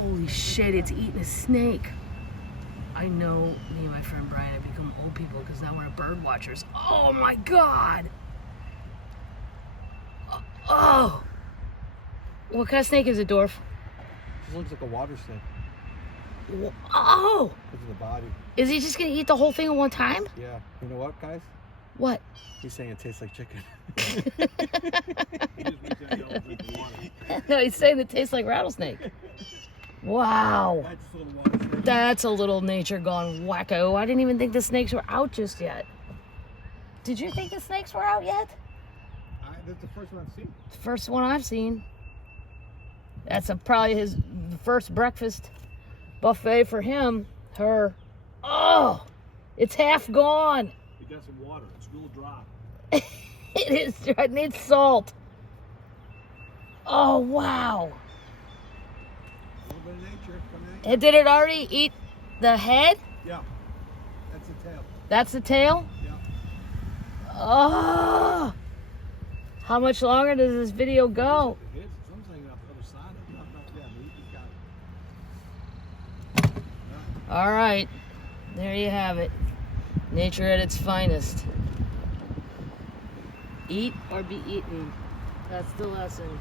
Holy shit, it's eating a snake. I know me and my friend Brian have become old people because now we're bird watchers. Oh my God. Oh. What kind of snake is it, Dorf? It looks like a water snake. Oh. Because of the body. Is he just going to eat the whole thing at one time? Yeah. You know what, guys? What? He's saying it tastes like chicken. No, he's saying it tastes like rattlesnake. Wow. That's a little nature gone wacko. I didn't even think the snakes were out just yet. Did you think the snakes were out yet? That's the first one I've seen. First one I've seen. That's probably the first breakfast buffet for him. Her. Oh, it's half gone. You got some water. It's real dry. It is. It needs salt. Oh, wow. A little bit of nature coming in. Did it already eat the head? Yeah. That's the tail. That's the tail? Yeah. Oh. How much longer does this video go? Someone's hanging out the other side of it. Yeah, he's got it. All right. There you have it. Nature at its finest. Eat or be eaten. That's the lesson.